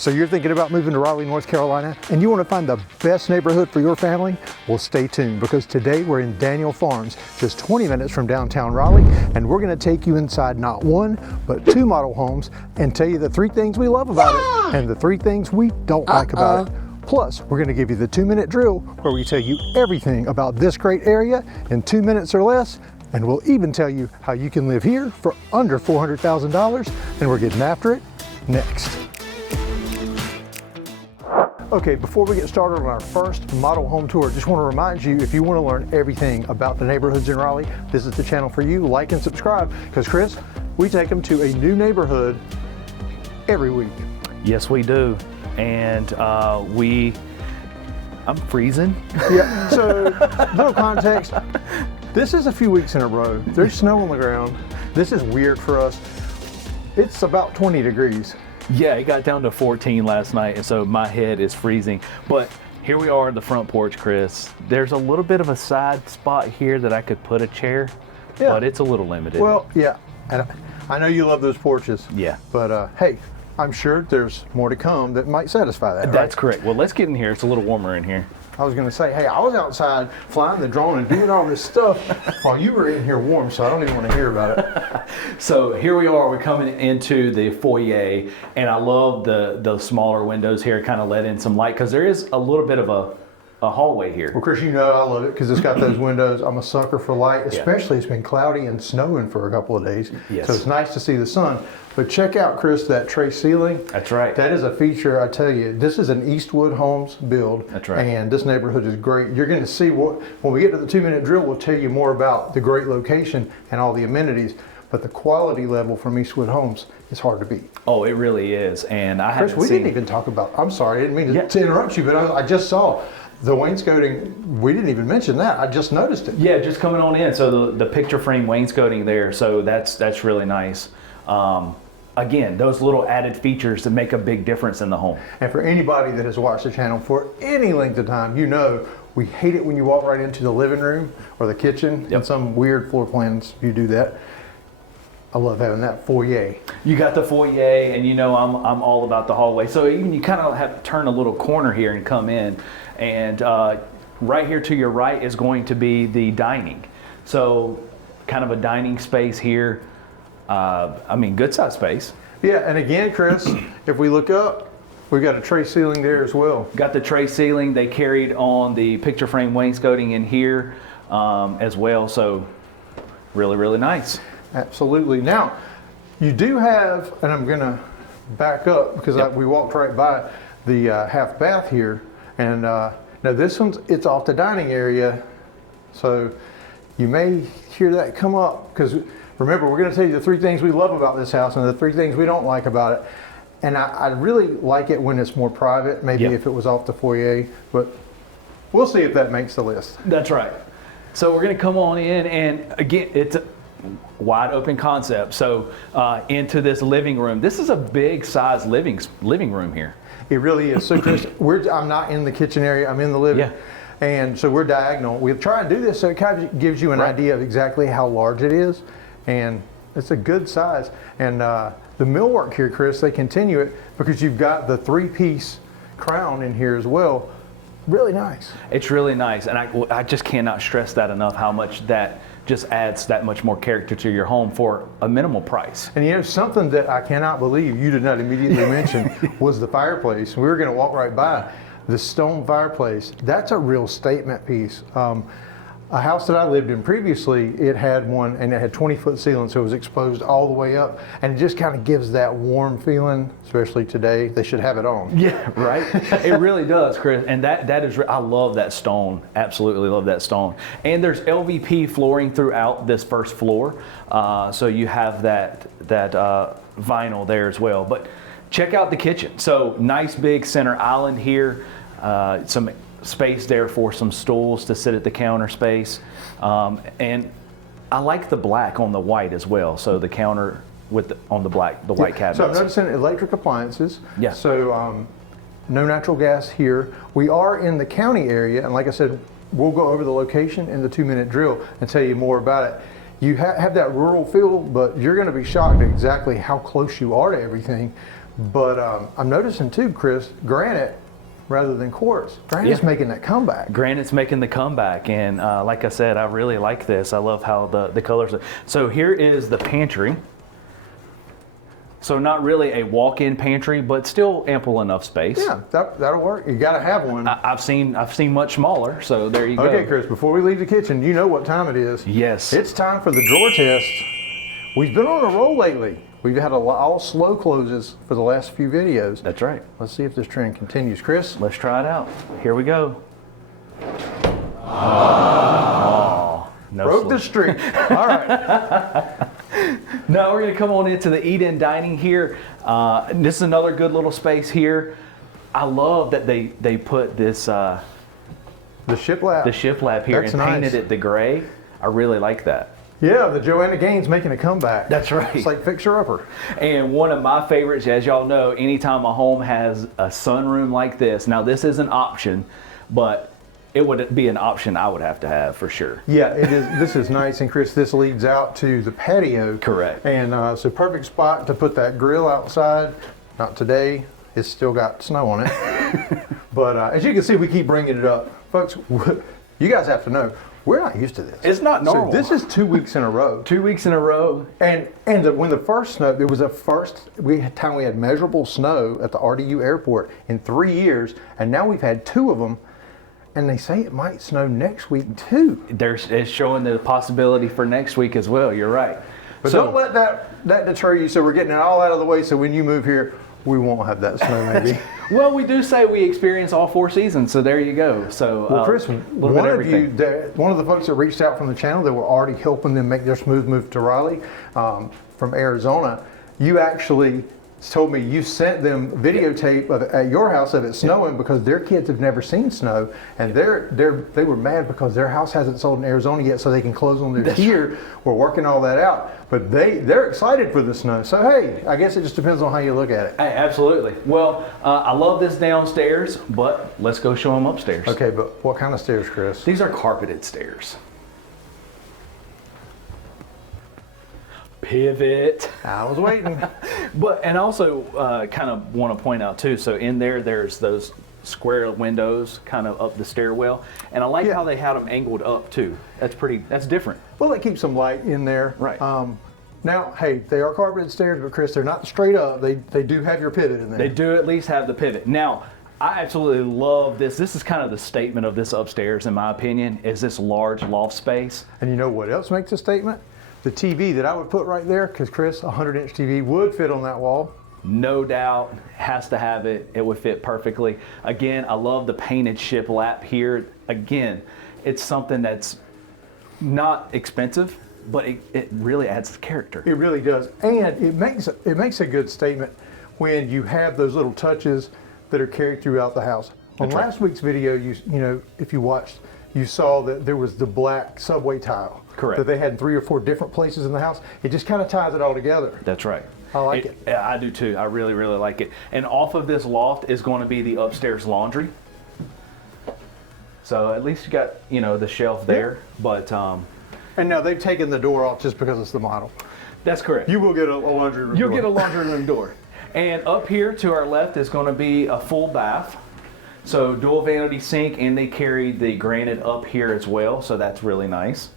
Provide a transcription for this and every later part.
So you're thinking about moving to Raleigh, North Carolina, and you want to find the best neighborhood for your family? Well, stay tuned, because today we're in Daniel Farms, just 20 minutes from downtown Raleigh, and we're going to take you inside not one, but two model homes and tell you the 3 things we love about it and the 3 things we don't like about it. Plus, we're going to give you the 2-minute drill where we tell you everything about this great area in 2 minutes or less, and we'll even tell you how you can live here for under $400,000, and we're getting after it next. Okay, before we get started on our first model home tour, just want to remind you, if you want to learn everything about the neighborhoods in Raleigh, this is the channel for you. Like and subscribe, because Chris, we take them to a new neighborhood every week. Yes, we do. And I'm freezing. Yeah, so little context. This is a few weeks in a row. There's snow on the ground. This is weird for us. It's about 20 degrees. Yeah, it got down to 14 last night, and so my head is freezing. But here we are at the front porch, Chris. There's a little bit of a side spot here that I could put a chair, but it's a little limited. Well, yeah, and I know you love those porches. Yeah. But hey, I'm sure there's more to come that might satisfy that. That's right? correct. Well, let's get in here. It's a little warmer in here. I was going to say, hey, I was outside flying the drone and doing all this stuff while you were in here warm, so I don't even want to hear about it. So here we are. We're coming into the foyer, and I love the smaller windows here, kind of let in some light, because there is a little bit of a hallway here. Well, Chris, you know I love it because it's got those windows. I'm a sucker for light, especially it's been cloudy and snowing for a couple of days. Yes. So it's nice to see the sun. But check out, Chris, that tray ceiling. That's right. That is a feature, I tell you. This is an Eastwood Homes build. That's right. And this neighborhood is great. You're going to see when we get to the 2-minute drill, we'll tell you more about the great location and all the amenities. But the quality level from Eastwood Homes is hard to beat. Oh, it really is. And I Chris, we didn't even talk about, I'm sorry, I didn't mean to interrupt you, but I just saw the wainscoting. We didn't even mention that. I just noticed it. Yeah, just coming on in. So the picture frame wainscoting there. So that's really nice. Again, those little added features that make a big difference in the home. And for anybody that has watched the channel for any length of time, you know we hate it when you walk right into the living room or the kitchen. Yep. In some weird floor plans, you do that. I love having that foyer. You got the foyer, and you know I'm all about the hallway. So even you kind of have to turn a little corner here and come in, and right here to your right is going to be the dining. So kind of a dining space here. I mean, good size space. Yeah, and again, Chris, if we look up, we've got a tray ceiling there as well. Got the tray ceiling. They carried on the picture frame wainscoting in here as well. So really, really nice. Absolutely. Now, you do have, and I'm going to back up because we walked right by the half bath here. And now this it's off the dining area. So you may hear that come up because remember, we're going to tell you the 3 things we love about this house and the 3 things we don't like about it. And I really like it when it's more private, maybe if it was off the foyer, but we'll see if that makes the list. That's right. So we're going to come on in, and again, it's a wide open concept. So into this living room. This is a big size living room here. It really is. So Chris, I'm not in the kitchen area, I'm in the living. Yeah. And so we're diagonal. We try and do this so it kind of gives you an idea of exactly how large it is. And it's a good size. And the millwork here, Chris, they continue it because you've got the 3-piece crown in here as well. Really nice. It's really nice. And I just cannot stress that enough, how much that just adds that much more character to your home for a minimal price. And you know, something that I cannot believe you did not immediately mention was the fireplace. We were going to walk right by the stone fireplace. That's a real statement piece. A house that I lived in previously, it had one, and it had 20-foot ceiling, so it was exposed all the way up, and it just kind of gives that warm feeling, especially today. They should have it on. Yeah, right? It really does, Chris, and that is, I love that stone, absolutely love that stone. And there's LVP flooring throughout this first floor, so you have that vinyl there as well. But check out the kitchen. So nice big center island here, some space there for some stools to sit at the counter space, and I like the black on the white as well. So the counter with on the white cabinets. So I'm noticing electric appliances. Yeah. So no natural gas here. We are in the county area, and like I said, we'll go over the location in the 2-minute drill and tell you more about it. You have that rural feel, but you're going to be shocked at exactly how close you are to everything. But I'm noticing too, Chris, granite rather than quartz. Granite's making that comeback. Granite's making the comeback, and like I said, I really like this. I love how the colors are. So here is the pantry. So not really a walk-in pantry, but still ample enough space. Yeah, that'll work. You got to have one. I've seen much smaller, so there you go. Okay, Chris, before we leave the kitchen, you know what time it is. Yes. It's time for the drawer test. We've been on a roll lately. We've had all slow closes for the last few videos. That's right. Let's see if this trend continues. Chris? Let's try it out. Here we go. Oh, no Broke the streak. All right. Now we're going to come on into the eat-in dining here. This is another good little space here. I love that they put this The shiplap. the shiplap here. That's and painted nice. it the gray. I really like that. Yeah, the Joanna Gaines making a comeback. That's right. It's like fixer-upper. And one of my favorites, as y'all know, anytime a home has a sunroom like this, now this is an option, but it would be an option I would have to have for sure. Yeah, it is. This is nice, and Chris, this leads out to the patio. Correct. And it's a perfect spot to put that grill outside. Not today. It's still got snow on it. But as you can see, we keep bringing it up. Folks, you guys have to know, we're not used to this. It's not normal. So this is 2 weeks in a row. 2 weeks in a row. And when the first snow, it was the first time we had measurable snow at the RDU airport in 3 years, and now we've had 2 of them. And they say it might snow next week too. It's showing the possibility for next week as well. You're right. But don't let that deter you. So we're getting it all out of the way. So when you move here, we won't have that snow maybe. Well, we do say we experience all 4 seasons. So there you go. So Well, Chris, one of the folks that reached out from the channel that were already helping them make their smooth move to Raleigh from Arizona, you actually told me you sent them videotape at your house of it snowing because their kids have never seen snow, and they were mad because their house hasn't sold in Arizona yet, so they can close on their here. We're working all that out, but they're excited for the snow. So hey, I guess it just depends on how you look at it. Hey, absolutely. Well, I love this downstairs, but let's go show them upstairs. Okay, but what kind of stairs, Chris? These are carpeted stairs. Pivot. I was waiting. But and also kind of want to point out too. So in there's those square windows kind of up the stairwell, and I like how they had them angled up too. That's different. Well, it keeps some light in there. Right. Now, hey, they are carpeted stairs, but Chris, they're not straight up. They do have your pivot in there. They do at least have the pivot. Now, I absolutely love this. This is kind of the statement of this upstairs, in my opinion, is this large loft space. And you know what else makes a statement? The TV that I would put right there, because Chris, a 100-inch TV would fit on that wall. No doubt, has to have it. It would fit perfectly. Again, I love the painted shiplap here. Again, it's something that's not expensive, but it really adds character. It really does, and it makes a good statement when you have those little touches that are carried throughout the house. On last week's video, you know, if you watched, you saw that there was the black subway tile. Correct. That they had in 3 or 4 different places in the house. It just kind of ties it all together. That's right. I like it. Yeah, I do too. I really, really like it. And off of this loft is going to be the upstairs laundry. So at least you got, you know, the shelf there. But and now they've taken the door off just because it's the model. that's correct. You will get a laundry room You'll door. get a laundry room door. And up here to our left is going to be a full bath. So dual vanity sink, and they carry the granite up here as well. So that's really nice.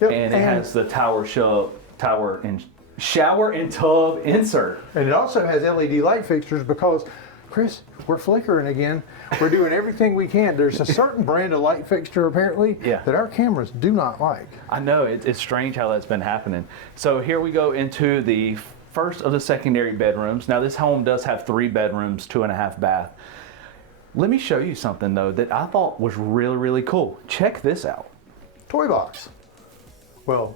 Yep. And it has the shower and tub insert. And it also has LED light fixtures because, Chris, we're flickering again. We're doing everything we can. There's a certain brand of light fixture apparently that our cameras do not like. I know, it's strange how that's been happening. So here we go into the first of the secondary bedrooms. Now this home does have 3 bedrooms, 2.5 bath. Let me show you something though that I thought was really, really cool. Check this out. Toy box. Well,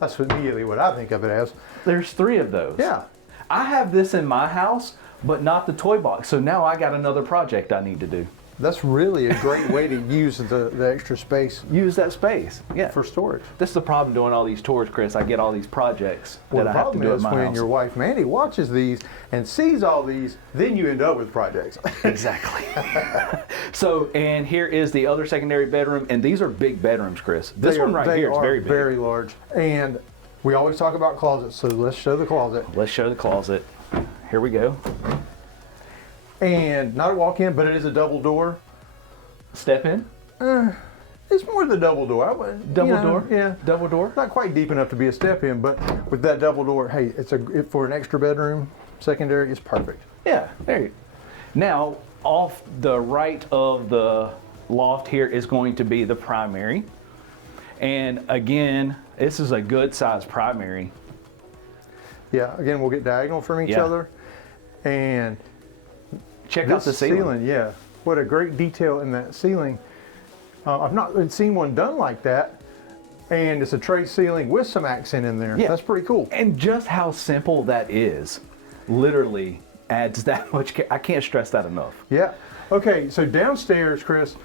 that's immediately what I think of it as. There's 3 of those. Yeah. I have this in my house, but not the toy box. So now I got another project I need to do. That's really a great way to use the extra space Use that space. Yeah. for storage. This is the problem doing all these tours, Chris. I get all these projects Well, that the I have to problem do at is my when house. your wife Mandy watches these and sees all these, then you end up with projects. Exactly. So, and here is the other secondary bedroom, and these are big bedrooms, Chris. This one right here is very big. Very large. And we always talk about closets, so let's show the closet. Let's show the closet. here we go. And not a walk-in, but it is a double door. Step in. It's more the double door. Double door? Yeah. Double door? Not quite deep enough to be a step in, but with that double door, hey, for an extra bedroom, secondary, it's perfect. Yeah, there you go. Now, off the right of the loft here is going to be the primary. And again, this is a good size primary. Yeah, again, we'll get diagonal from each Yeah. other. And Check out the ceiling. Yeah, what a great detail in that ceiling. I've not seen one done like that. And it's a tray ceiling with some accent in there. Yeah. That's pretty cool. And just how simple that is literally adds that much. I can't stress that enough. Yeah. Okay, so downstairs, Chris,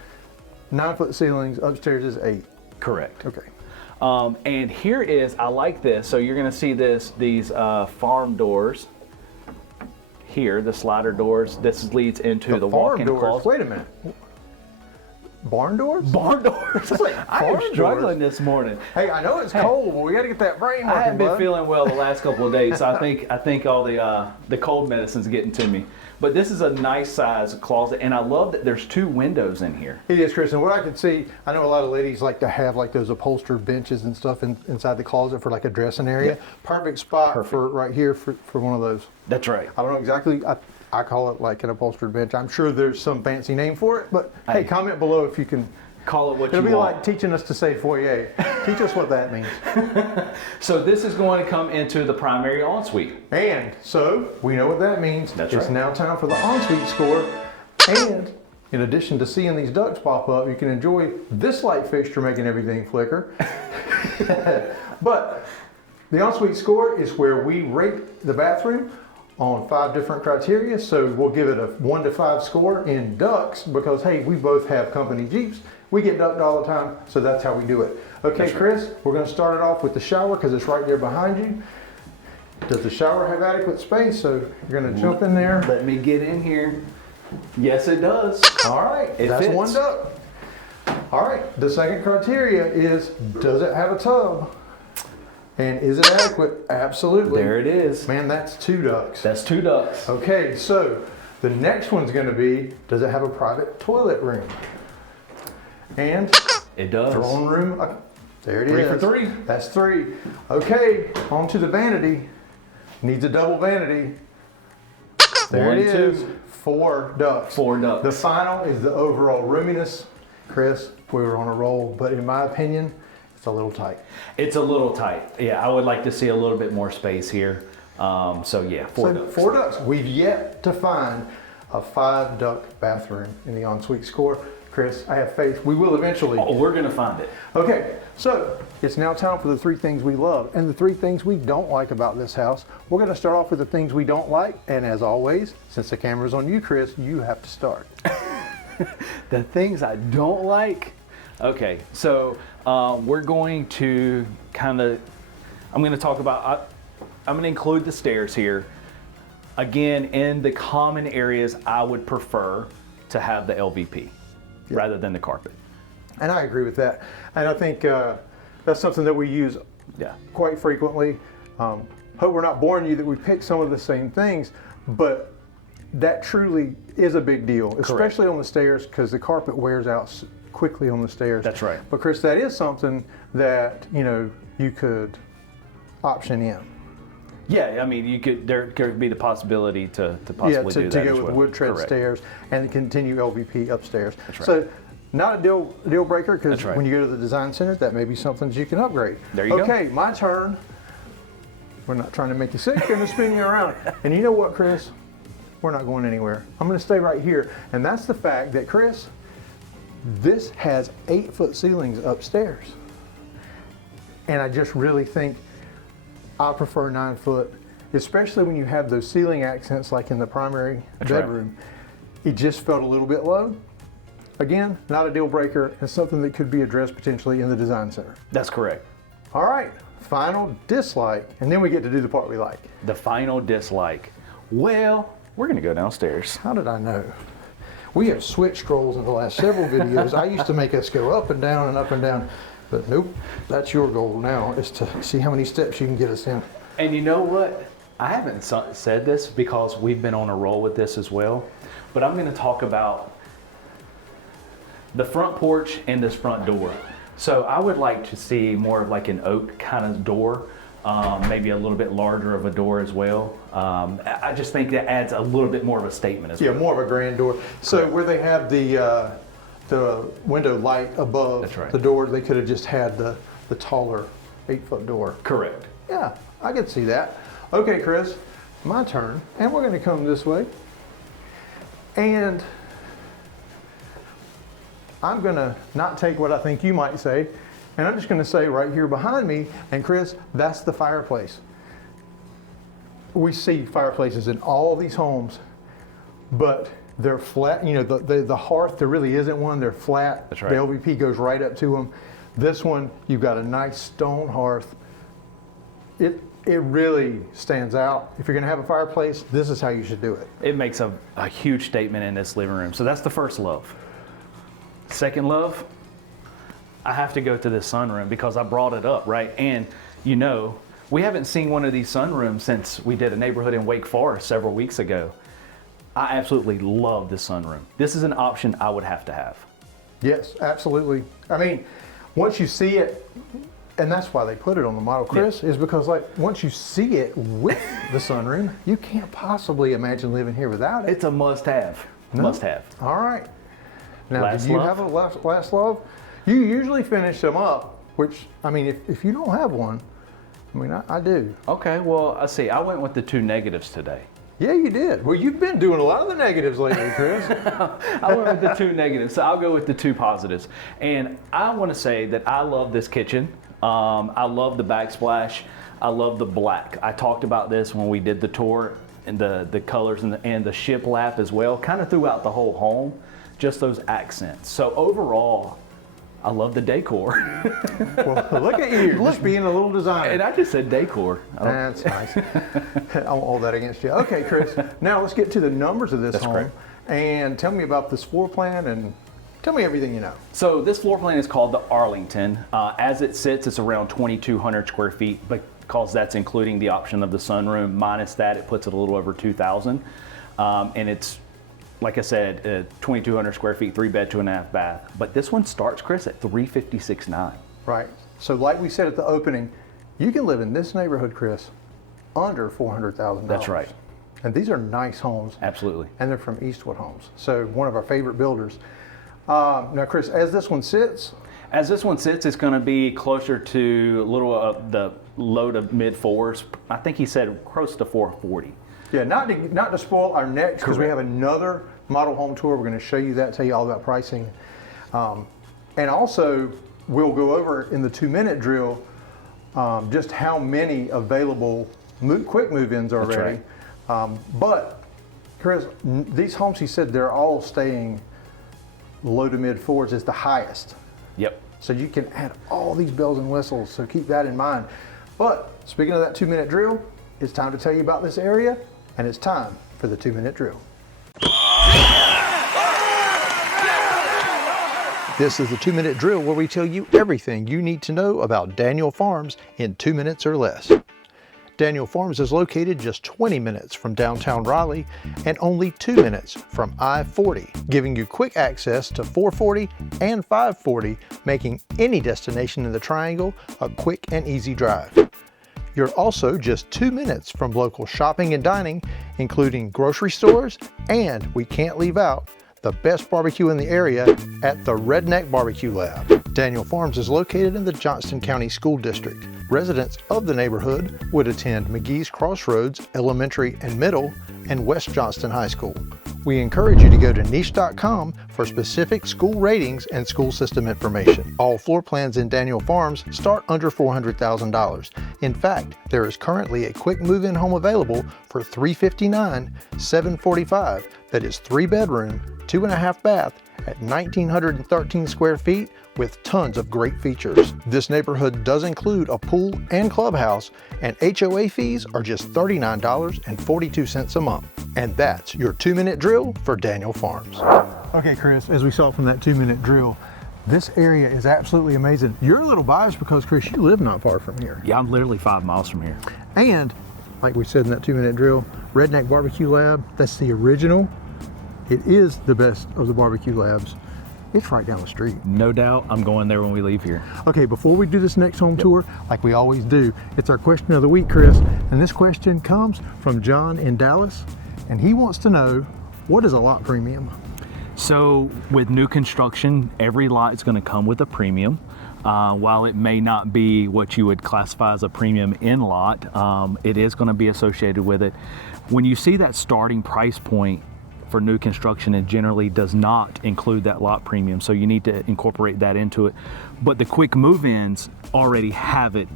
9-foot ceilings, upstairs is 8. Correct. Okay. And here is, I like this. So you're going to see these farm doors here, the slider doors. This leads into the walk-in doors. closet. Wait a minute. Barn doors? Barn doors. I am struggling this morning. Hey, I know it's cold, but we got to get that brain working. I haven't been bud. feeling well the last couple of days, so I think all the cold medicine's getting to me. But this is a nice size closet, and I love that there's 2 windows in here. It is, Chris, and what I can see, I know a lot of ladies like to have like those upholstered benches and stuff inside the closet for like a dressing area. Yeah. Perfect spot for right here for one of those. That's right. I don't know exactly. I call it like an upholstered bench. I'm sure there's some fancy name for it, but hey, comment below if you can. Call it what you want. It'll be like teaching us to say foyer. Teach us what that means. So this is going to come into the primary ensuite. And so we know what that means. That's it's right. now time for the ensuite score. And in addition to seeing these ducts pop up, you can enjoy this light fixture making everything flicker. But the ensuite score is where we rate the bathroom on 5 different criteria. So we'll give it a 1 to 5 score in ducts because, hey, we both have company Jeeps. We get ducked all the time, so that's how we do it. Okay, Chris, we're going to start it off with the shower because it's right there behind you. Does the shower have adequate space? So you're going to jump in there. Let me get in here. Yes, it does. All right, that's fits. 1 duct. All right, the second criteria is, does it have a tub? And is it adequate? Absolutely. There it is. Man, that's 2 ducts. That's 2 ducts. Okay, so the next one's going to be, does it have a private toilet room? And It does. throne room. There it is. 3 for 3. That's 3. Okay, on to the vanity. Needs a double vanity. There 1, it is. 2. 4 ducts. 4 ducts. The final is the overall roominess. Chris, we were on a roll, but in my opinion, it's a little tight. It's a little tight. Yeah, I would like to see a little bit more space here. So yeah, 4 ducts. 4 ducts. We've yet to find a 5 duct bathroom in the ensuite score. Chris, I have faith. We will eventually. Oh, we're going to find it. Okay, so it's now time for the 3 things we love and the 3 things we don't like about this house. We're going to start off with the things we don't like, and as always, since the camera's on you, Chris, you have to start. The things I don't like. Okay, so we're going to I'm going to talk about, I'm going to include the stairs here. Again, in the common areas, I would prefer to have the LVP rather than the carpet. And I agree with that. And I think that's something that we use quite frequently. Hope we're not boring you that we pick some of the same things, but that truly is a big deal, especially on the stairs, because the carpet wears out quickly on the stairs. That's right. But Chris, that is something that, you know, you could option in. Yeah, I mean, there could be the possibility to possibly do that to go as with well. wood tread Correct. stairs and continue LVP upstairs. That's right. So not a deal breaker, because That's right. when you go to the design center, that may be something that you can upgrade. There you go. Okay, my turn. We're not trying to make you sick, we're going to spin you around. And you know what, Chris? We're not going anywhere. I'm going to stay right here. And that's the fact that, Chris, this has 8-foot ceilings upstairs. And I just really think I prefer 9-foot, especially when you have those ceiling accents like in the primary bedroom. It just felt a little bit low. Again, not a deal breaker, and something that could be addressed potentially in the design center. That's correct. All right, final dislike, and then we get to do the part we like. The final dislike. Well, we're going to go downstairs. How did I know? We have switched roles in the last several videos. I used to make us go up and down and up and down, but nope, that's your goal now, is to see how many steps you can get us in. And you know what? I haven't said this because we've been on a roll with this as well, but I'm going to talk about the front porch and this front door. So I would like to see more of like an oak kind of door, maybe a little bit larger of a door as well. I just think that adds a little bit more of a statement as well. Yeah, more of a grand door. So where they have the window light above the door, they could have just had the taller 8-foot door. Correct. Yeah, I could see that. Okay, Chris, my turn, and we're going to come this way. And I'm going to not take what I think you might say, and I'm just going to say right here behind me, and Chris, that's the fireplace. We see fireplaces in all these homes, but they're flat. You know, the hearth, there really isn't one. They're flat. That's right. The LVP goes right up to them. This one, you've got a nice stone hearth. It really stands out. If you're going to have a fireplace, this is how you should do it. It makes a huge statement in this living room. So that's the first love. Second love, I have to go to this sunroom because I brought it up, right? And you know, we haven't seen one of these sunrooms since we did a neighborhood in Wake Forest several weeks ago. I absolutely love this sunroom. This is an option I would have to have. Yes, absolutely. I mean, once you see it, and that's why they put it on the model, Chris, is because like once you see it with the sunroom, you can't possibly imagine living here without it. It's a must-have. No? Must-have. All right. Now, last do you love? have a last love? You usually finish them up, which, I mean, if you don't have one, I mean, I do. Okay, well, I see. I went with the 2 negatives today. Yeah, you did. Well, you've been doing a lot of the negatives lately, Chris. I went with the 2 negatives, so I'll go with the 2 positives. And I want to say that I love this kitchen. I love the backsplash. I love the black. I talked about this when we did the tour, and the colors and the shiplap as well, kind of throughout the whole home, just those accents. So overall, I love the decor. Well, look at you, just being a little designer. And I just said decor. That's nice. I won't hold that against you. Okay, Chris, now let's get to the numbers of this home. Correct. And tell me about this floor plan and tell me everything you know. So this floor plan is called the Arlington. As it sits, it's around 2,200 square feet, because that's including the option of the sunroom. Minus that, it puts it a little over 2,000. And it's, like I said, 2,200 square feet, 3-bed, 2.5 bath. But this one starts, Chris, at $356,900. Right. So like we said at the opening, you can live in this neighborhood, Chris, under $400,000. That's right. And these are nice homes. Absolutely. And they're from Eastwood Homes. So one of our favorite builders. Now, Chris, as this one sits, it's going to be closer to a little of the low to mid 4s. I think he said close to 440. Yeah, not to spoil our next, because we have another model home tour. We're going to show you that, tell you all about pricing. And also, we'll go over in the 2-minute drill just how many available quick move-ins are ready. Right. But, Chris, these homes, he said, they're all staying low to mid 4s is the highest. Yep. So you can add all these bells and whistles, so keep that in mind. But speaking of that 2-minute drill, it's time to tell you about this area, and it's time for the 2-minute drill. This is the 2-minute drill where we tell you everything you need to know about Daniel Farms in 2 minutes or less. Daniel Farms is located just 20 minutes from downtown Raleigh and only 2 minutes from I-40, giving you quick access to 440 and 540, making any destination in the Triangle a quick and easy drive. You're also just 2 minutes from local shopping and dining, including grocery stores, and we can't leave out the best barbecue in the area at the Redneck Barbecue Lab. Daniel Farms is located in the Johnston County School District. Residents of the neighborhood would attend McGee's Crossroads Elementary and Middle and West Johnston High School. We encourage you to go to niche.com for specific school ratings and school system information. All floor plans in Daniel Farms start under $400,000. In fact, there is currently a quick move-in home available for $359,745 that is 3-bedroom, 2.5 bath at 1,913 square feet with tons of great features. This neighborhood does include a pool and clubhouse, and HOA fees are just $39.42 a month. And that's your 2-minute drill for Daniel Farms. Okay, Chris, as we saw from that 2-minute drill, this area is absolutely amazing. You're a little biased because, Chris, you live not far from here. Yeah, I'm literally 5 miles from here. And like we said in that 2-minute drill, Redneck Barbecue Lab, that's the original. It is the best of the barbecue labs. It's right down the street. No doubt, I'm going there when we leave here. Okay, before we do this next home tour, like we always do, it's our question of the week, Chris. And this question comes from John in Dallas, and he wants to know, what is a lot premium? So with new construction, every lot is going to come with a premium. While it may not be what you would classify as a premium in lot, it is going to be associated with it. When you see that starting price point for new construction, it generally does not include that lot premium, so you need to incorporate that into it. But the quick move-ins already have it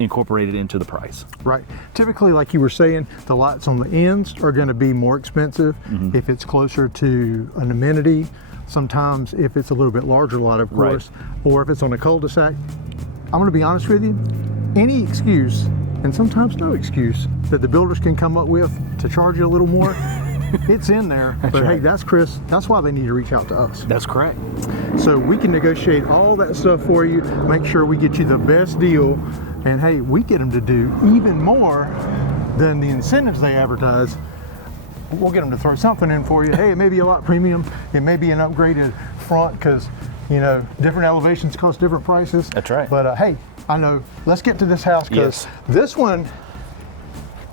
incorporated into the price. Right. Typically, like you were saying, the lots on the ends are going to be more expensive if it's closer to an amenity. Sometimes if it's a little bit larger lot, of course, or if it's on a cul-de-sac. I'm going to be honest with you, any excuse, and sometimes no excuse, that the builders can come up with to charge you a little more, it's in there. But hey, that's Chris, that's why they need to reach out to us. That's correct. So we can negotiate all that stuff for you, make sure we get you the best deal, and hey, we get them to do even more than the incentives they advertise. We'll get them to throw something in for you. Hey, it may be a lot premium, it may be an upgraded front, because you know, different elevations cost different prices. That's right. But hey, I know, let's get to this house, because this one,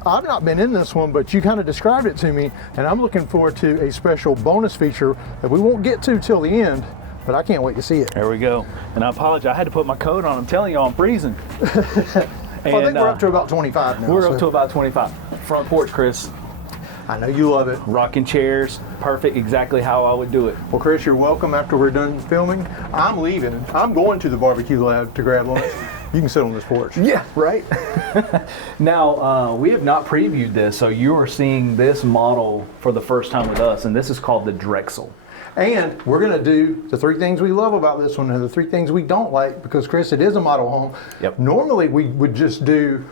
I've not been in this one, but you kind of described it to me, and I'm looking forward to a special bonus feature that we won't get to till the end, but I can't wait to see it. There we go. And I apologize, I had to put my coat on. I'm telling you, I'm freezing. Well, I think we're up to about 25 now. We're up to about 25. Front porch, Chris. I know you love it. Rocking chairs, perfect, exactly how I would do it. Well, Chris, you're welcome after we're done filming. I'm leaving. I'm going to the barbecue lab to grab lunch. You can sit on this porch. Yeah, right. Now, we have not previewed this, so you are seeing this model for the first time with us, and this is called the Drexel. And we're going to do the 3 things we love about this one and the 3 things we don't like, because, Chris, it is a model home. Yep. Normally, we would just do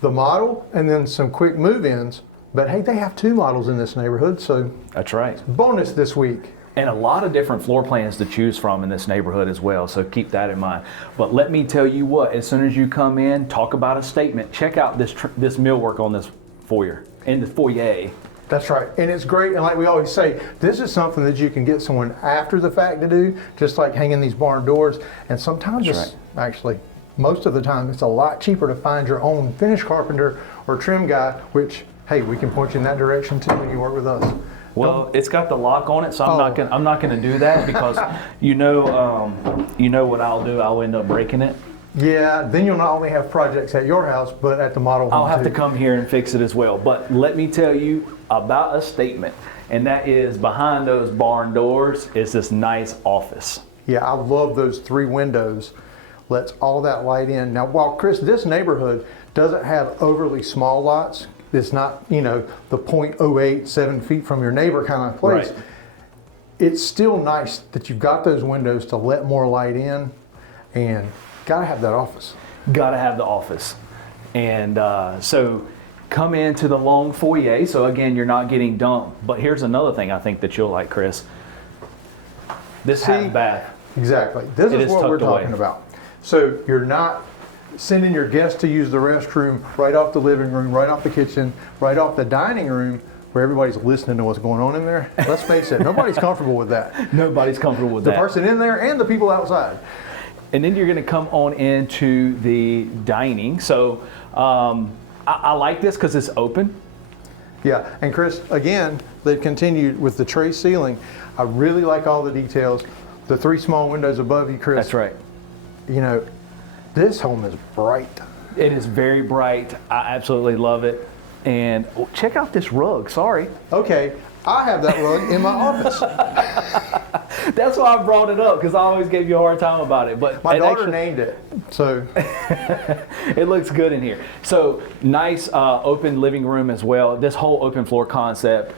the model and then some quick move-ins, but hey, they have 2 models in this neighborhood, so that's right. Bonus this week. And a lot of different floor plans to choose from in this neighborhood as well, so keep that in mind. But let me tell you what, as soon as you come in, talk about a statement, check out this millwork on this foyer, in the foyer. That's right, and it's great, and like we always say, this is something that you can get someone after the fact to do, just like hanging these barn doors, and sometimes actually, most of the time, it's a lot cheaper to find your own finish carpenter or trim guy, which, hey, we can point you in that direction too when you work with us. Well, it's got the lock on it, so I'm not gonna do that, because you know what I'll do. I'll end up breaking it. Yeah, then you'll not only have projects at your house, but at the model home I'll have too. to come here and fix it as well. But let me tell you about a statement, and that is behind those barn doors is this nice office. Yeah, I love those 3 windows. Lets all that light in. Now, while Chris, this neighborhood doesn't have overly small lots, it's not, you know, the 0.08, 7 feet from your neighbor kind of place. Right. It's still nice that you've got those windows to let more light in, and gotta have that office. Gotta have the office. And so come into the long foyer. So again, you're not getting dumped. But here's another thing I think that you'll like, Chris. This half bath. Exactly. This is what we're talking about. So you're not sending your guests to use the restroom right off the living room, right off the kitchen, right off the dining room, where everybody's listening to what's going on in there. Let's face it, nobody's comfortable with that. Nobody's comfortable with that. The person in there and the people outside. And then you're going to come on into the dining. So I like this because it's open. Yeah, and Chris, again, they've continued with the tray ceiling. I really like all the details. The 3 small windows above you, Chris. That's right. You know, this home is bright. It is very bright. I absolutely love it. And check out this rug. Sorry. Okay, I have that rug in my office. That's why I brought it up, because I always gave you a hard time about it. But my daughter named it, so it looks good in here. So nice open living room as well. This whole open floor concept,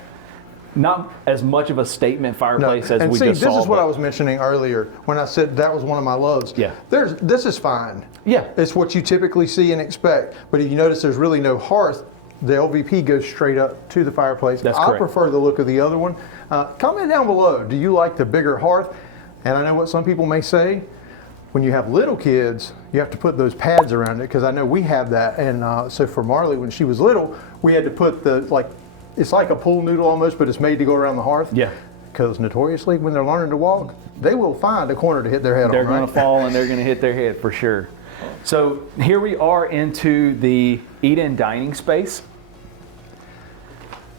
not as much of a statement fireplace as we just saw. This is what I was mentioning earlier when I said that was one of my loves. Yeah. This is fine. Yeah. It's what you typically see and expect. But if you notice, there's really no hearth. The LVP goes straight up to the fireplace. That's I correct. prefer the look of the other one. Comment down below. Do you like the bigger hearth? And I know what some people may say. when you have little kids, you have to put those pads around it, because I know we have that. And so for Marley, when she was little, we had to put it's like a pool noodle almost, but it's made to go around the hearth. Yeah. Because notoriously, when they're learning to walk, they will find a corner to hit their head on. They're going to fall and they're going to hit their head for sure. So here we are into the eat-in dining space.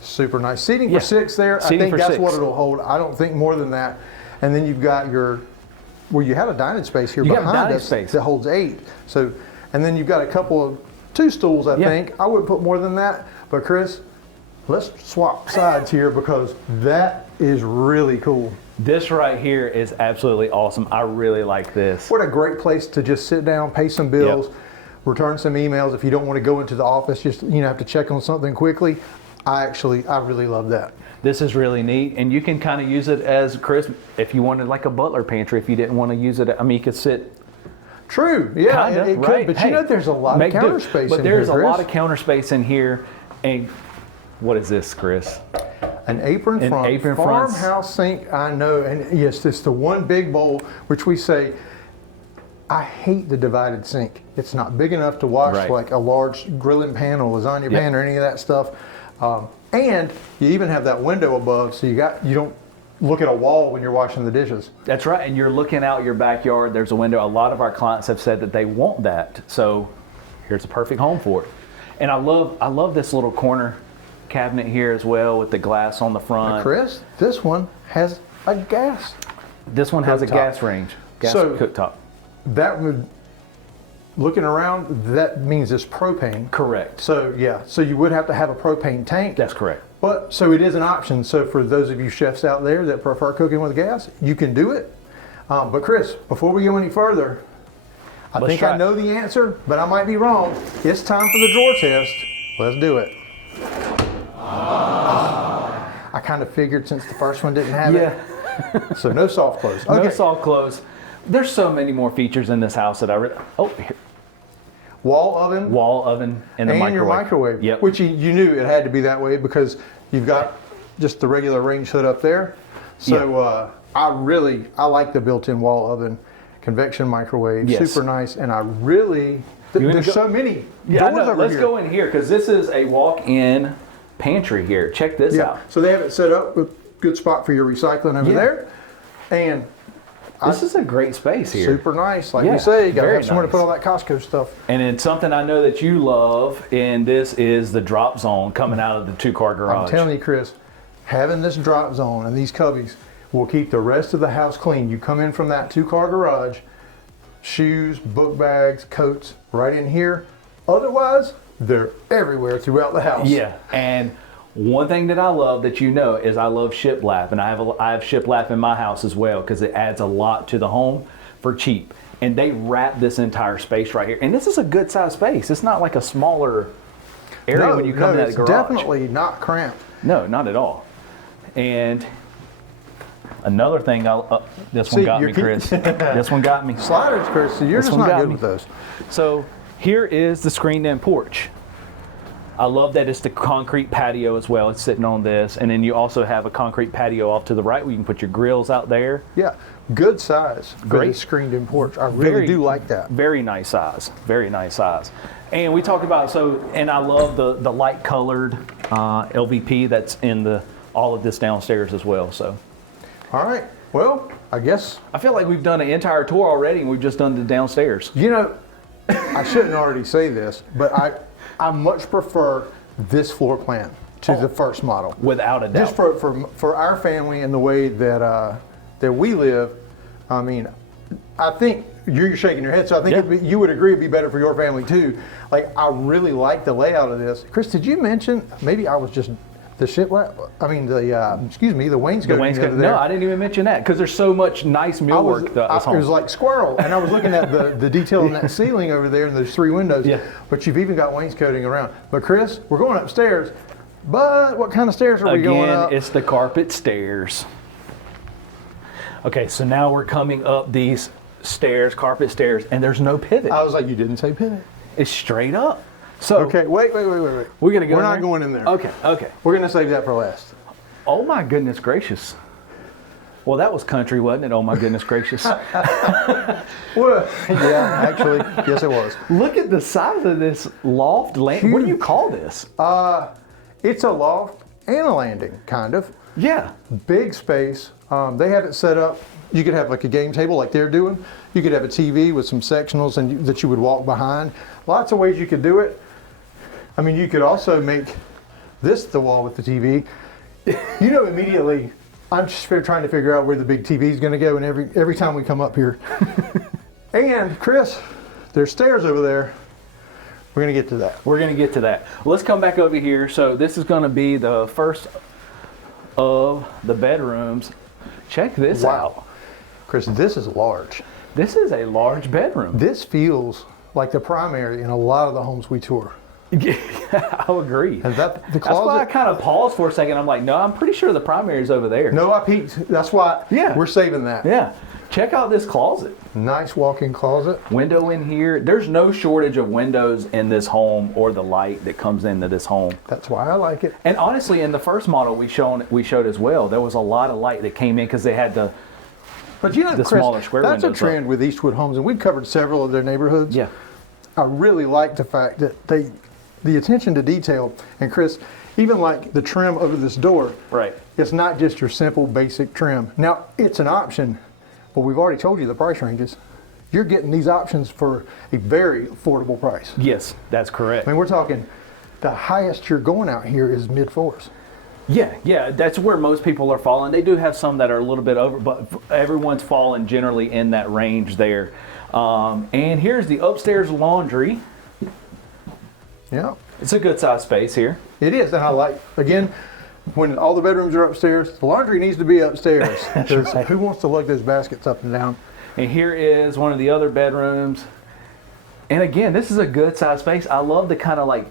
Super nice. Seating for 6 there. I think that's what it'll hold. I don't think more than that. And then you've got you have a dining space here behind us that holds 8. So, and then you've got a couple of 2 stools, I think. I wouldn't put more than that. But Chris, let's swap sides here, because that is really cool. This right here is absolutely awesome. I really like this. What a great place to just sit down, pay some bills, return some emails. If you don't want to go into the office, just have to check on something quickly. I really love that. This is really neat, and you can kind of use it as, Chris, if you wanted like a butler pantry. If you didn't want to use it, I mean, you could sit. True, yeah, kinda, it right? could, but there's a lot of counter space in here. But there's a lot of counter space in here, and what is this, Chris? An apron front, farmhouse sink, I know, and yes, it's the one big bowl, which we say, I hate the divided sink. It's not big enough to wash like a large grilling pan or lasagna pan or any of that stuff. And you even have that window above, so you don't look at a wall when you're washing the dishes. That's right, and you're looking out your backyard. There's a window. A lot of our clients have said that they want that, so here's a perfect home for it. And I love this little corner cabinet here as well with the glass on the front. Now, Chris, this one has a gas. This one has a gas range, cooktop. That would, looking around, that means it's propane. Correct. So yeah, so you would have to have a propane tank. That's correct. But so it is an option. So for those of you chefs out there that prefer cooking with gas, you can do it. But Chris, before we go any further, I think I know the answer, but I might be wrong. It's time for the drawer test. Let's do it. I kind of figured since the first one didn't have it. So no soft close. Okay. No soft close. There's so many more features in this house that I really. Oh, here. Wall oven, and the microwave. Your microwave. Yep. Which you knew it had to be that way, because you've got just the regular range hood up there. So I like the built-in wall oven, convection microwave. Yes. Super nice, and I really there's so many doors over Let's here. go in here, because this is a walk-in pantry here. Check this out. So they have it set up with good spot for your recycling over there, and this is a great space here. Super nice, like we say. You got to have somewhere to put all that Costco stuff. And then something I know that you love, and this is the drop zone coming out of the 2-car garage. I'm telling you, Chris, having this drop zone and these cubbies will keep the rest of the house clean. You come in from that 2-car garage, shoes, book bags, coats, right in here. Otherwise, they're everywhere throughout the house. Yeah, and one thing that I love that is I love shiplap, and I have shiplap in my house as well, because it adds a lot to the home for cheap. And they wrap this entire space right here, and this is a good size space. It's not like a smaller area when you come in that garage. It's definitely not cramped. No, not at all. And another thing, this one got me, Chris. This one got me. Sliders, Chris. So you're just not good with those. So here is the screened-in porch. I love that it's the concrete patio as well. It's sitting on this. And then you also have a concrete patio off to the right where you can put your grills out there. Yeah, good size for the screened-in porch. I really do like that. Very nice size. Very nice size. And we talked about, and I love the light-colored LVP that's in all of this downstairs as well. So. All right. Well, I guess. I feel like we've done an entire tour already, and we've just done the downstairs. I shouldn't already say this, but I much prefer this floor plan to the first model. Without a doubt. Just for our family and the way that we live, I mean, I think you're shaking your head, so I think you would agree it'd be better for your family too. Like, I really like the layout of this. Chris, did you mention, maybe I was just the wainscoting. No, I didn't even mention that, because there's so much nice millwork. It was like squirrel, and I was looking at the detail in that ceiling over there, and there's 3 windows. Yeah. But you've even got wainscoting around. But Chris, we're going upstairs. But what kind of stairs are we going up? Again, it's the carpet stairs. Okay, so now we're coming up these stairs, carpet stairs, and there's no pivot. I was like, you didn't say pivot. It's straight up. So okay, wait. We're not going in there. Okay. We're gonna save that for last. Oh my goodness gracious. Well, that was country, wasn't it? Oh my goodness gracious. Well, yeah, actually, yes it was. Look at the size of this loft land. What do you call this? It's a loft and a landing, kind of. Yeah. Big space. They have it set up. You could have like a game table like they're doing. You could have a TV with some sectionals and that you would walk behind. Lots of ways you could do it. I mean, you could also make this the wall with the TV. You know, immediately, I'm just trying to figure out where the big TV is going to go, and every time we come up here. And Chris, there's stairs over there. We're going to get to that. We're going to get to that. Well, let's come back over here. So this is going to be the first of the bedrooms. Check this out. Chris, this is large. This is a large bedroom. This feels like the primary in a lot of the homes we tour. Yeah, I'll agree. Is that the closet? That's why I kind of paused for a second. I'm like, no, I'm pretty sure the primary is over there. No, I peeked. That's why we're saving that. Yeah. Check out this closet. Nice walk-in closet. Window in here. There's no shortage of windows in this home or the light that comes into this home. That's why I like it. And honestly, in the first model we showed as well, there was a lot of light that came in because they had the Chris, smaller square that's windows. A trend with Eastwood Homes, and we've covered several of their neighborhoods. Yeah. I really like the fact that the attention to detail, and Chris, even like the trim over this door, right? It's not just your simple basic trim. Now, it's an option, but we've already told you the price ranges. You're getting these options for a very affordable price. Yes, that's correct. I mean, we're talking the highest you're going out here is mid-4s. Yeah, that's where most people are falling. They do have some that are a little bit over, but everyone's falling generally in that range there. And here's the upstairs laundry. Yeah. It's a good size space here. It is, and I like, again, when all the bedrooms are upstairs, the laundry needs to be upstairs. Right. Who wants to lug those baskets up and down? And here is one of the other bedrooms. And again, this is a good size space. I love the kind of like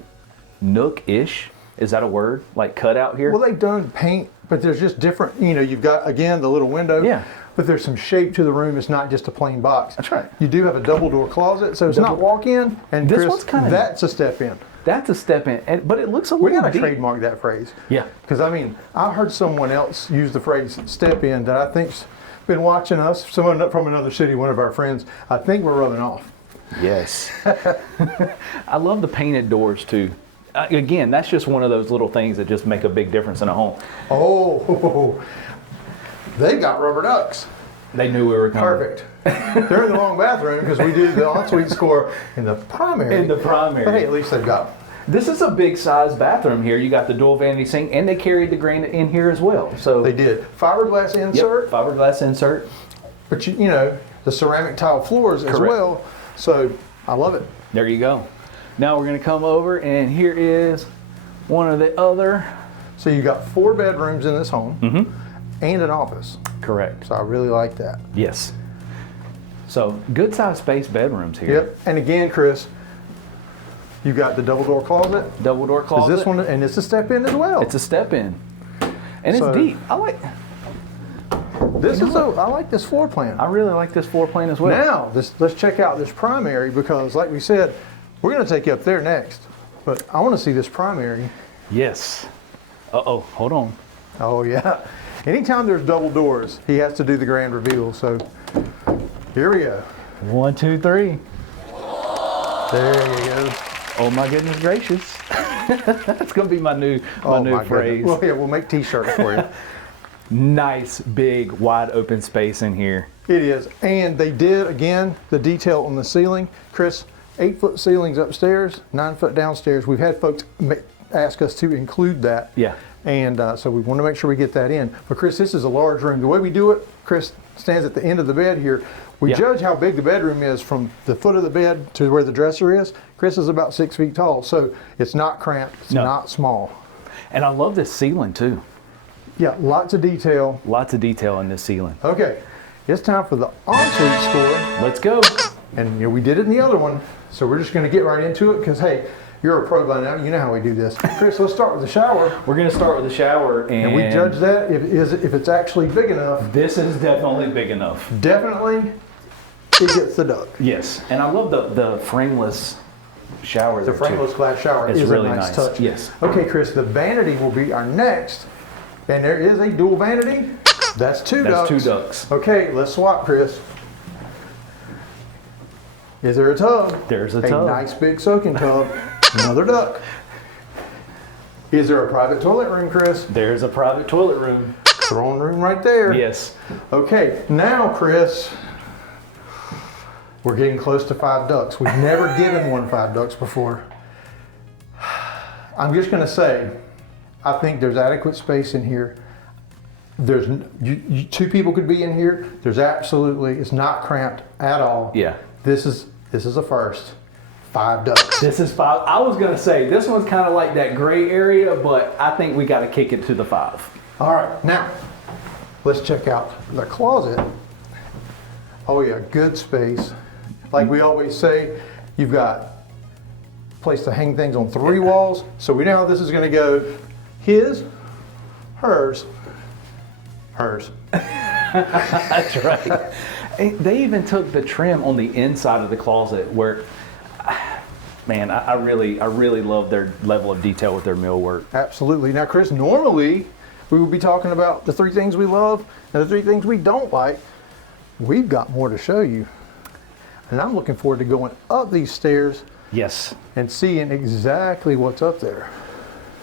nook-ish. Is that a word? Like cutout here? Well, they've done paint, but there's just different, you've got, again, the little window. Yeah. But there's some shape to the room. It's not just a plain box. That's right. You do have a double door closet, so it's not walk in. And this Chris, one's kind of, that's a step in. That's a step in, but it looks a little We got to deep. trademark that phrase. Yeah. Because, I heard someone else use the phrase step in that I think's been watching us, someone from another city, one of our friends. I think we're rubbing off. Yes. I love the painted doors, too. Again, that's just one of those little things that just make a big difference in a home. Oh, they got rubber ducks. They knew we were coming. Perfect. They're in the wrong bathroom because we do the ensuite score in the primary. In the primary. But hey, at least they've got. This is a big size bathroom here. You got the dual vanity sink, and they carried the granite in here as well. So they did fiberglass insert. Yep, fiberglass insert. But the ceramic tile floors as Correct. well. So I love it. There you go. Now we're going to come over, and here is one of the other. So you got 4 bedrooms in this home and an office. Correct. So I really like that. Yes. So good size space bedrooms here. Yep. And again, Chris, you've got the double door closet. Double door closet. Is this one, and it's a step in as well. It's a step in, and it's deep. I like. I like this floor plan. I really like this floor plan as well. Now let's check out this primary because, like we said, we're going to take you up there next. But I want to see this primary. Yes. Uh-oh, hold on. Oh, yeah. Anytime there's double doors, he has to do the grand reveal. So here we go. 1, 2, 3. There you go. Oh my goodness gracious. That's going to be my new phrase. Well, yeah, we'll make t-shirts for you. Nice, big, wide open space in here. It is. And they did, again, the detail on the ceiling. Chris, 8-foot ceilings upstairs, 9-foot downstairs. We've had folks ask us to include that. Yeah. And so we want to make sure we get that in. But Chris, this is a large room. The way we do it, Chris stands at the end of the bed here. We judge how big the bedroom is from the foot of the bed to where the dresser is. Chris is about 6 feet tall, so it's not cramped. It's not small. And I love this ceiling too. Yeah, lots of detail. Lots of detail in this ceiling. Okay, it's time for the ensuite score. Let's go. And we did it in the other one, so we're just going to get right into it because, hey, you're a pro by now. You know how we do this. Chris, let's start with the shower. We're going to start with the shower. And we judge that if it's actually big enough. This is definitely big enough. Definitely, it gets the duck. Yes. And I love the frameless shower. The frameless glass shower is really a nice touch. Yes. Okay, Chris, the vanity will be our next. And there is a dual vanity. That's two That's ducks. 2 ducks. Okay, let's swap, Chris. Is there a tub? There's a tub. A nice big soaking tub. Another duck. Is there a private toilet room, Chris? There's a private toilet room. Throne room right there. Yes. Okay, now, Chris, we're getting close to 5 ducks. We've never given one 5 ducks before. I'm just gonna say, I think there's adequate space in here. There's 2 people could be in here. There's absolutely, it's not cramped at all. Yeah. This is a first. 5 ducks. This is 5. I was gonna say this one's kind of like that gray area, but I think we got to kick it to the 5. All right, now let's check out the closet. Oh yeah, good space. Like we always say, you've got a place to hang things on 3 walls. So we know how this is gonna go. His, hers, hers. That's right. And they even took the trim on the inside of the closet where, man, I really love their level of detail with their millwork. Absolutely. Now, Chris, normally we would be talking about the 3 things we love and the 3 things we don't like. We've got more to show you. And I'm looking forward to going up these stairs Yes. and seeing exactly what's up there.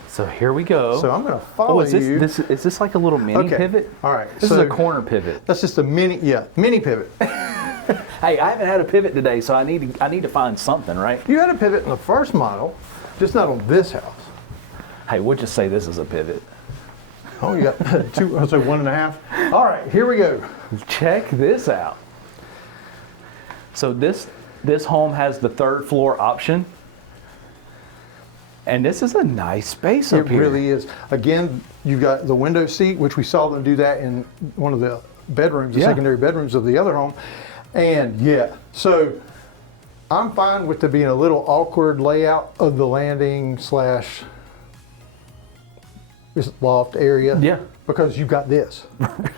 So here we go. So I'm going to follow is you. is this like a little mini pivot? All right. This is a corner pivot. That's just a mini pivot. Hey, I haven't had a pivot today, so I need to find something, right? You had a pivot in the first model, just not on this house. Hey, we'll just say this is a pivot. Oh, you got 2, I'll say 1.5. All right, here we go. Check this out. So this home has the 3rd floor option. And this is a nice space up It here. really is. Again, you've got the window seat, which we saw them do that in one of the bedrooms, the secondary bedrooms of the other home. And yeah, so I'm fine with it being a little awkward layout of the landing slash loft area. Yeah. Because you've got this.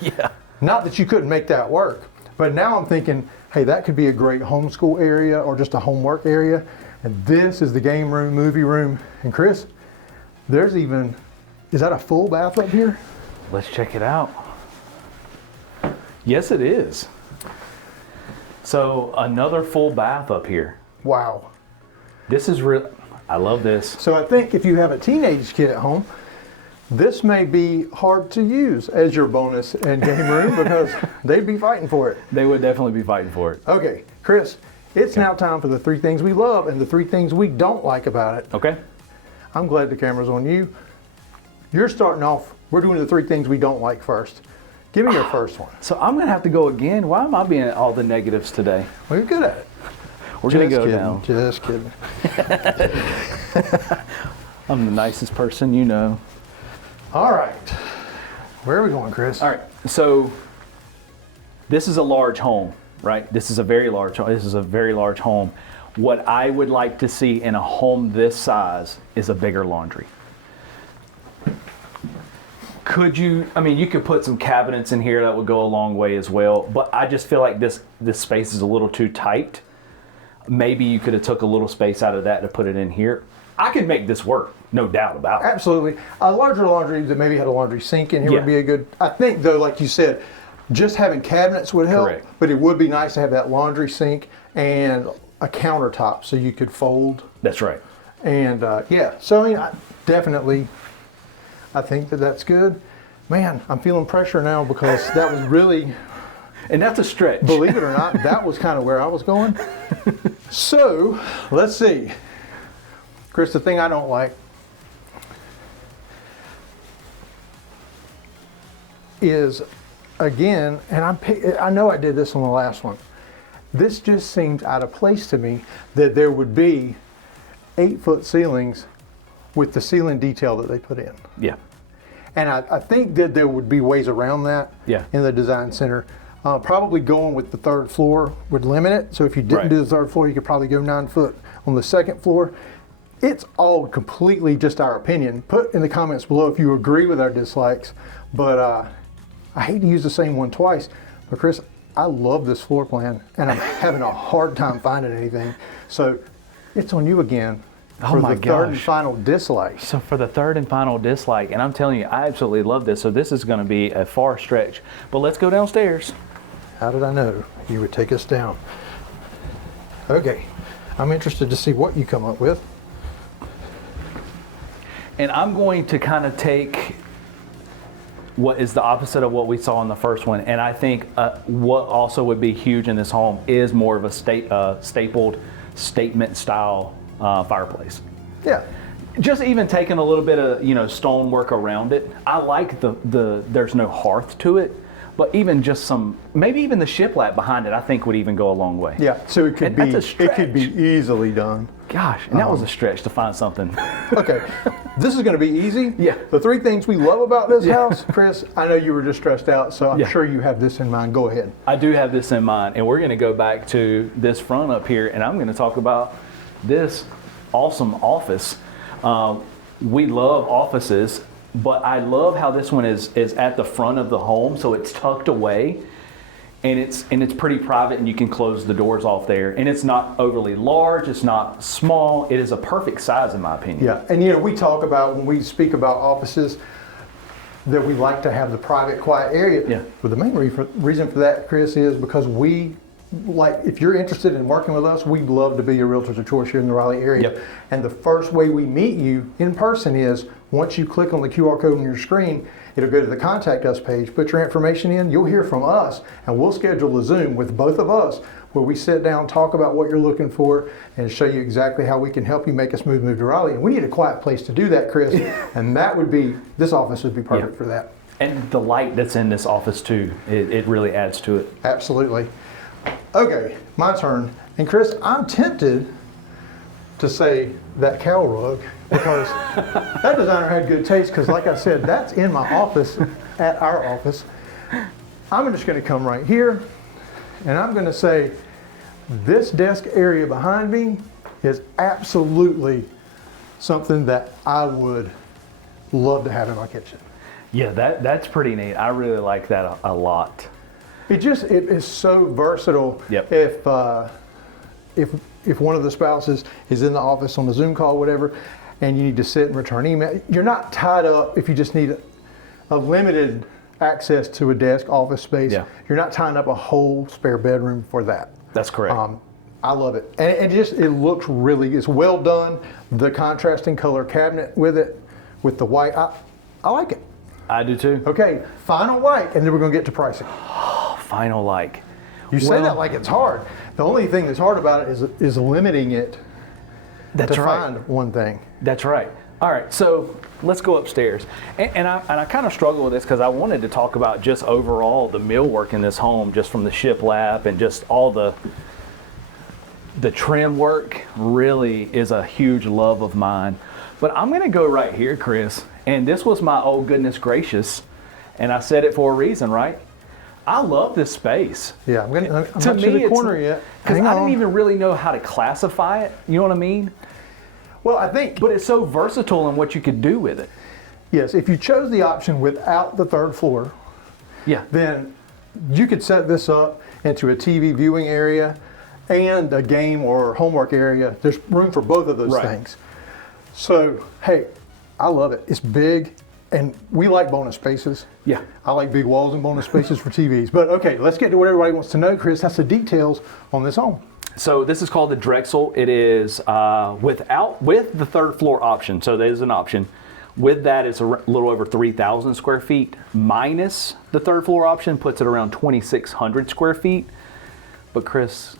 Yeah. Not that you couldn't make that work, but now I'm thinking, hey, that could be a great homeschool area or just a homework area. And this is the game room, movie room. And Chris, there's even, is that a full bath up here? Let's check it out. Yes, it is. So another full bath up here. Wow. This is real. I love this. So I think if you have a teenage kid at home, this may be hard to use as your bonus and game room because they'd be fighting for it. They would definitely be fighting for it. Okay, Chris, it's now time for the 3 things we love and the 3 things we don't like about it. Okay. I'm glad the camera's on you. You're starting off, we're doing the 3 things we don't like first. Give me your first one. So I'm going to have to go again. Why am I being all the negatives today? Well, you're good at it. We're going to go kidding, down. Just kidding. I'm the nicest person you know. All right. Where are we going, Chris? All right. So this is a large home, right? This is a very large home. This is a very large home. What I would like to see in a home this size is a bigger laundry. Could you, I mean, you could put some cabinets in here that would go a long way as well, but I just feel like this space is a little too tight. Maybe you could have took a little space out of that to put it in here. I could make this work, no doubt about it. Absolutely. A larger laundry that maybe had a laundry sink in here Yeah. would be a good, I think though, like you said, just having cabinets would help, Correct. but it would be nice to have that laundry sink and a countertop so you could fold. That's right. And yeah, so I mean, definitely, I think that's good. Man, I'm feeling pressure now because that was really, And that's a stretch. believe it or not, that was kind of where I was going. So, let's see. Chris, the thing I don't like is, again, and I know I did this on the last one. This just seems out of place to me that there would be 8-foot ceilings with the ceiling detail that they put in. Yeah. And I think that there would be ways around that Yeah. in the design center. Probably going with the 3rd floor would limit it. So if you didn't Right. do the 3rd floor, you could probably go 9 foot on the 2nd floor. It's all completely just our opinion. Put in the comments below if you agree with our dislikes. But I hate to use the same one twice. But Chris, I love this floor plan and I'm having a hard time finding anything. So it's on you again. for my the third and gosh. final dislike. So for the third and final dislike, and I'm telling you, I absolutely love this. So this is going to be a far stretch. But let's go downstairs. How did I know you would take us down? Okay, I'm interested to see what you come up with. And I'm going to kind of take what is the opposite of what we saw in the first one. And I think what also would be huge in this home is more of a stapled statement style fireplace. Yeah. Just even taking a little bit of stonework around it. I like the there's no hearth to it, but even just maybe even the shiplap behind it, I think would even go a long way. Yeah. So it could be easily done. Gosh, and that was a stretch to find something. Okay, this is going to be easy. Yeah. The three things we love about this house, Chris, I know you were just stressed out, so I'm Yeah. sure you have this in mind. Go ahead. I do have this in mind, and we're going to go back to this front up here, and I'm going to talk about this awesome office. We love offices, but I love how this one is at the front of the home, so it's tucked away. And it's pretty private, and you can close the doors off there. And it's not overly large, it's not small. It is a perfect size in my opinion. Yeah, and we talk about, when we speak about offices, that we like to have the private, quiet area. Yeah. But the main reason for that, Chris, is because if you're interested in working with us, we'd love to be your realtors of choice here in the Raleigh area. Yep. And the first way we meet you in person is once you click on the QR code on your screen, it'll go to the contact us page, put your information in, you'll hear from us, and we'll schedule a Zoom with both of us where we sit down, talk about what you're looking for, and show you exactly how we can help you make a smooth move to Raleigh. And we need a quiet place to do that, Chris, and this office would be perfect for that. And the light that's in this office too, it really adds to it. Absolutely. Okay, my turn. And Chris, I'm tempted to say that cowl rug because that designer had good taste, because like I said, that's in my office, at our office. I'm just going to come right here and I'm going to say this desk area behind me is absolutely something that I would love to have in my kitchen. Yeah, that's pretty neat. I really like that a lot. It is so versatile. Yep. If one of the spouses is in the office on a Zoom call, whatever, and you need to sit and return email, you're not tied up if you just need a limited access to a desk office space. Yeah. You're not tying up a whole spare bedroom for that. That's correct. I love it. And it looks it's well done. The contrasting color cabinet with it, with the white, I like it. I do too. Okay, final like, and then we're gonna get to pricing. Final like. You say that like it's hard. The only thing that's hard about it is limiting it That's to right. find one thing. That's right. All right, so let's go upstairs. And I kind of struggle with this because I wanted to talk about just overall the millwork in this home, just from the shiplap and just all the trim work really is a huge love of mine. But I'm going to go right here, Chris. And this was my oh goodness gracious, and I said it for a reason, right? I love this space. Yeah, I'm not To to me, the corner yet. Because Hang I on. didn't even really know how to classify it. You know what I mean? Well, I think, But it's so versatile in what you could do with it. yes, if you chose the option without the third floor, Yeah. then you could set this up into a TV viewing area and a game or homework area. There's room for both of those Right. things. So, hey, I love it. It's big, and we like bonus spaces. Yeah. I like big walls and bonus spaces for TVs. But okay, let's get to what everybody wants to know, Chris. That's the details on this home. So this is called the Drexel. It is with the third floor option. So there's an option. With that, it's a little over 3,000 square feet. Minus the third floor option puts it around 2,600 square feet. But Chris,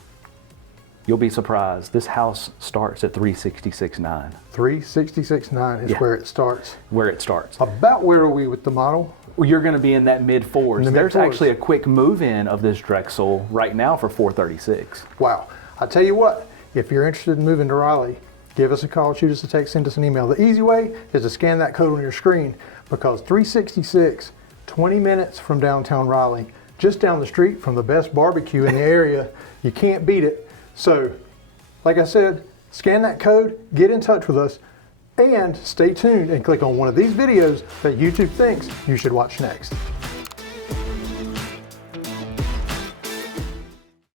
you'll be surprised. This house starts at 366.9. 366.9 is Yeah. where it starts. Where it starts. About where are we with the model? You're going to be in that mid fours. In the There's mid-fours. actually a quick move in of this Drexel right now for 436. Wow. I tell you what, if you're interested in moving to Raleigh, give us a call, shoot us a text, send us an email. The easy way is to scan that code on your screen, because 366, 20 minutes from downtown Raleigh, just down the street from the best barbecue in the area. You can't beat it. So, like I said, scan that code, get in touch with us, and stay tuned and click on one of these videos that YouTube thinks you should watch next.